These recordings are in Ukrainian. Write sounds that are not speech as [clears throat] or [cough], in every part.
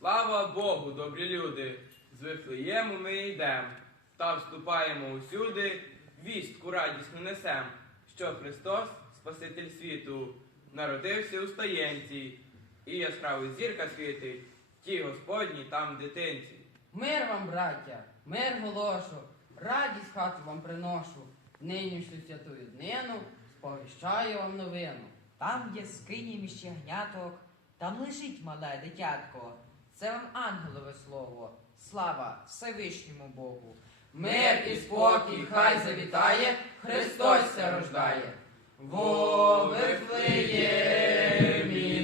Слава Богу, добрі люди! З Вифлеєму ми йдем, та вступаємо усюди, вістку радісну несем, що Христос, Спаситель світу, народився у стоєнці, і яскравий зірка світить, ті Господні там дитинці. Мир вам, браття, мир голошу, радість хату вам приношу. Нинішню святую днину сповіщаю вам новину. Там є скині між ягняток, там лежить мале дитятко. Це вам ангелове слово. Слава Всевишньому Богу. Мир і спокій хай завітає, Христос ся рождає. Во Вифлеємі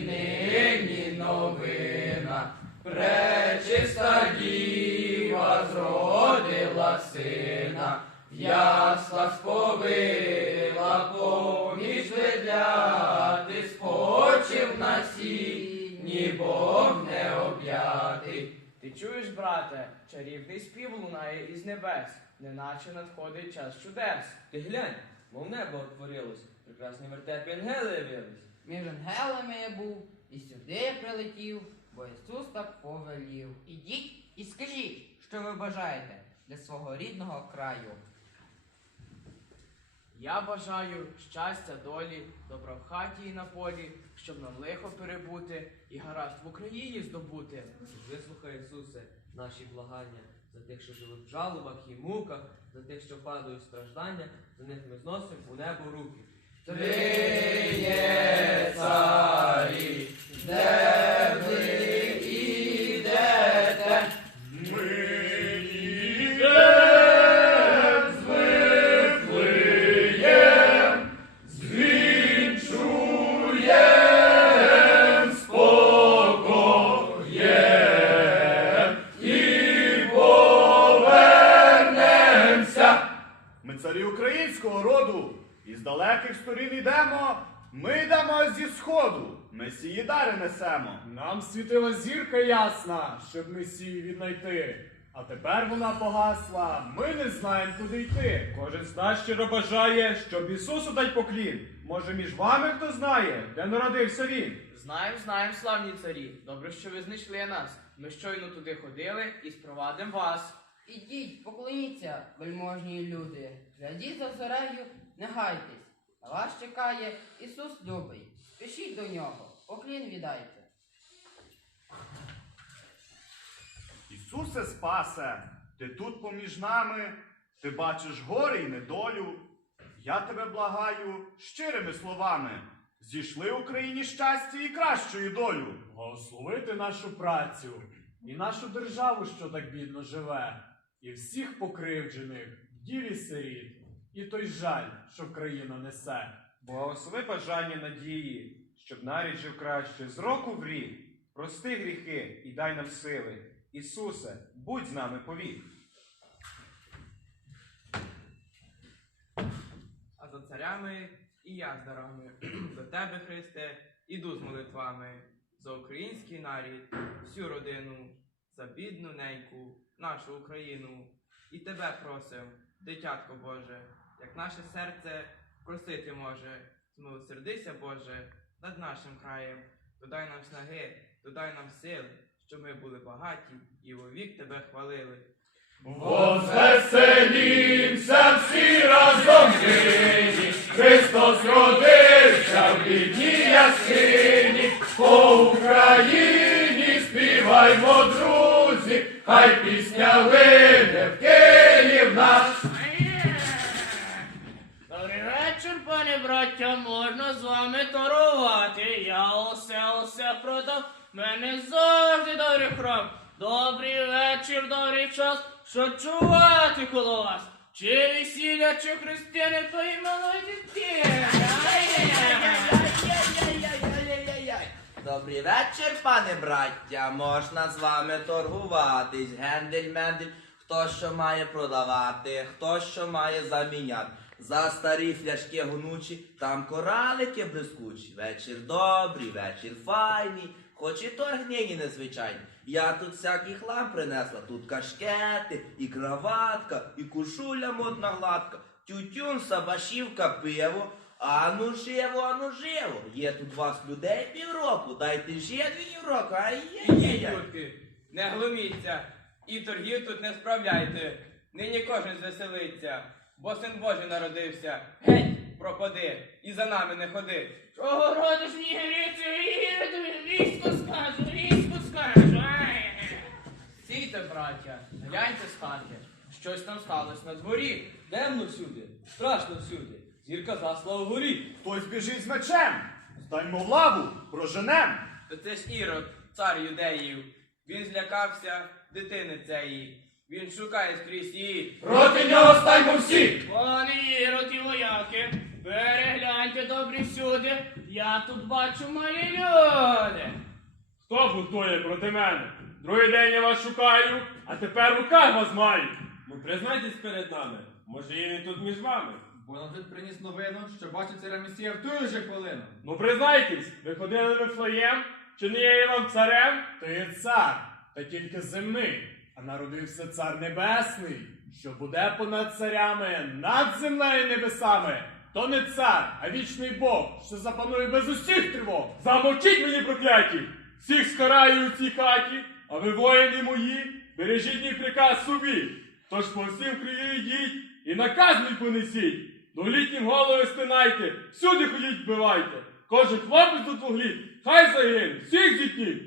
нині новина, пречиста діва зродила сина, в яслах сповила не об'ятий. Ти чуєш, брате, чарівний спів лунає із небес, неначе надходить час чудес. Ти глянь, мов небо отворилось, прекрасні вертепі ангели явились. Між ангелами я був, і сюди я прилетів, бо Ісус так повелів. Ідіть і скажіть, що ви бажаєте для свого рідного краю. Я бажаю щастя, долі, добра в хаті і на полі, щоб нам лихо перебути і гаразд в Україні здобути. Вислухай, Ісусе, наші благання за тих, що живуть в жалобах і муках, за тих, що падають в страждання, за них ми зносимо у небо руки. Триє царі, де роду, із далеких сторін йдемо, ми йдемо зі сходу, месії дари несемо. Нам світила зірка ясна, щоб Месію віднайти. А тепер вона погасла, ми не знаємо, куди йти. Кожен з нас щиро бажає, щоб Ісусу дать поклін. Може, між вами хто знає, де народився він? Знаємо, знаємо, славні царі. Добре, що ви знайшли нас. Ми щойно туди ходили і спровадимо вас. Ідіть, поклоніться, вельможні люди. Глядіть за зорею, не гайтесь. На вас чекає Ісус любий. Спішіть до нього, поклін віддайте. Ісусе спасе, ти тут поміж нами, ти бачиш горе й недолю. Я тебе благаю щирими словами. Зійшли Україні щастя і кращу долю. Благословити нашу працю і нашу державу, що так бідно живе, і всіх покривджених, вдів і сиріт, і той жаль, що країна несе. Благослови бажання надії, щоб нарід жив краще з року в рік. Прости гріхи і дай нам сили. Ісусе, будь з нами повік. А за царями і я з дарами. [clears throat] До тебе, Христе, іду з молитвами. За український нарід, всю родину, за бідну неньку, нашу Україну. І тебе просим, дитятко Боже, як наше серце просити може. Змилосердися, Боже, над нашим краєм. Додай нам снаги, додай нам сили, щоб ми були багаті і вовік тебе хвалили. Возвеселімся всі разом нині, Христос родився в бідній яскині, по Україні співаймо, друзі, хай пісня лине в Київ наш. Добрий вечір, пане браття, можна з вами торгувати. Я усе усе продав, мене завжди добрий храм. Добрий вечір, добрий час, що чувати коло вас. Чи весілля, чи християни, то і малої дитини. Добрий вечір, пане браття, можна з вами торгуватись. Гендель, мендель, хто що має продавати, хто що має заміняти. За старі фляшки гнучі, там коралики блискучі. Вечір добрий, вечір файний, хоч і торг нині незвичайний. Я тут всякий хлам принесла, тут кашкети, і краватка, і кушуля модна гладка, тютюн, сабашівка, пиво, А ну живо, а ну живо. Є тут вас людей півроку, дайте ще дві року, а Ідіть, є. людки, не глуміться, і торгів тут не справляйте. Нині кожен звеселиться, бо син Божий народився. Геть, пропади, і за нами не ходи. Чого родиш мені їду, військо скажу, військо скажу. Ай. Стійте, браття, гляньте з хати. Щось там сталося на дворі. Темно всюди, страшно всюди. Зірка засла вгорі. Хтось біжить з мечем. Здаймо в лаву, проженем. То це ж Ірод, цар юдеїв. Він злякався дитини цієї. Він шукає скрізь її. Проти нього стаймо всі! Пане Ірод і вояки, перегляньте добрі всюди, я тут бачу мої люди. Хто бунтує проти мене? Другий день я вас шукаю, а тепер в руках вас маю. Ну признайтесь перед нами, може і він тут між вами. Бо нам тут приніс новину, що бачить царя Месія в ту же хвилину. Ну признайтесь, ви ходили в Вифлеєм, чи не є вам царем? Ти є цар, та тільки земний, а народився цар небесний, що буде понад царями, над землею і небесами. То не цар, а вічний Бог, що запанує без усіх тривог. Замовчіть мені, прокляті! Всіх скараю у цій хаті, а ви воїни мої, бережіть мій приказ собі. Тож по всім краю йдіть і наказ мій понесіть. До літнім голови стинайте, всюди ходіть вбивайте. Кожен хлопець тут вуглі, хай загине, всіх зітніть.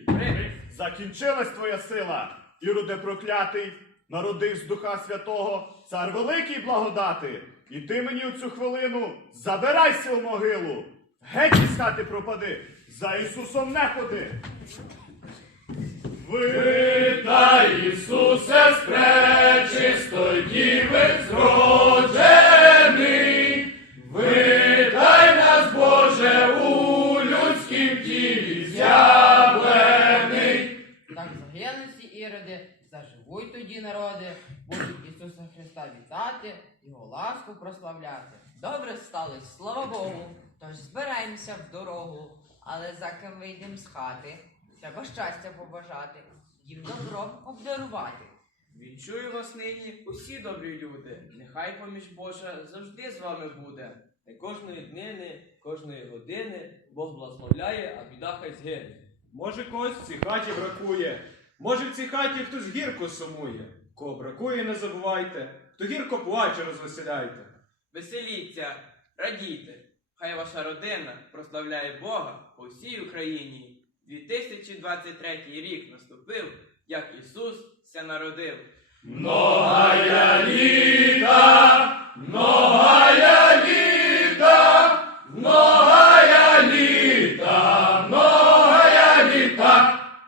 Закінчилась твоя сила, Іруде проклятий, народив з Духа Святого, цар великий благодати. І ти мені у цю хвилину забирайся в могилу. Геть із хати пропади, за Ісусом не ходи. Витай, Ісусе, з пречистої діви зроджений, Так іроди, заживуть тоді народи, будуть Ісуса Христа вітати, Його ласку прославляти. Добре сталося, слава Богу. Тож збираємося в дорогу, але за ким вийдемо з хати, треба щастя побажати, їм добром обдарувати. Вінчую вас нині, усі добрі люди. Нехай поміж Божа завжди з вами буде. Та кожної днини, кожної години Бог благословляє, а біда хай згине. Може когось в цій хаті бракує. Може в цій хаті хтось гірко сумує. Кого бракує, не забувайте, хто гірко плаче, розвеселяйте. Веселіться, радійте. Хай ваша родина прославляє Бога по всій Україні. 2023 рік наступив, як Ісус ся народив. Многая літа, многая